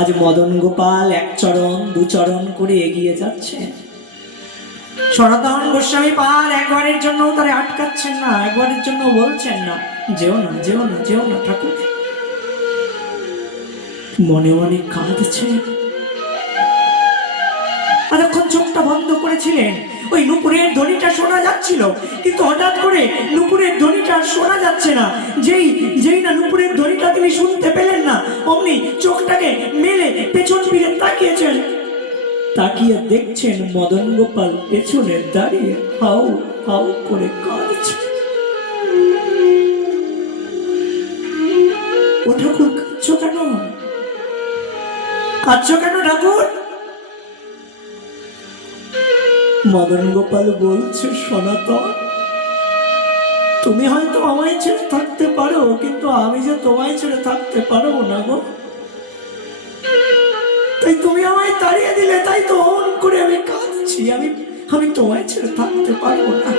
আজ মদন গোপাল এক চরণ, দু চরণ করে এগিয়ে যাচ্ছে। সনাতন গোস্বামী পাল একবারের জন্য তারা আটকাচ্ছেন না একবারের জন্য বলছেন না, যেও না যেও না যেও না ঠাকুর। মনে মনে কাঁদছে। এতক্ষণ চোখটা বন্ধ করেছিলেন, ওই নুপুরের ধ্বনিটা শোনা যাচ্ছিল, কিন্তু হঠাৎ করে নুপুরের ধ্বনিটা শোনা যাচ্ছে না। যেই যেই না নুপুরের ধ্বনিটা তিনি শুনতে পেলেন না চোখটাকে মেলে পেছন ফিরে তাকিয়েছেন। তাকিয়ে দেখছেন মদন গোপাল পেছনে দাঁড়িয়ে হাউ হাউ করে কাঁদছে। ও ঠাকুর, কাঁদছো কেন? কাঁদছো কেন ঠাকুর? মদন গোপাল বলছে, সনাতন। তুমি হয়তো আমায় ছেড়ে থাকতে পারো, কিন্তু আমি যে তোমায় ছেড়ে থাকতে পারব না গো। তাই তুমি আমায় তাড়িয়ে দিলে, তাই তো অন করে আমি কাঁদছি, আমি আমি তোমায় ছেড়ে থাকতে পারব না।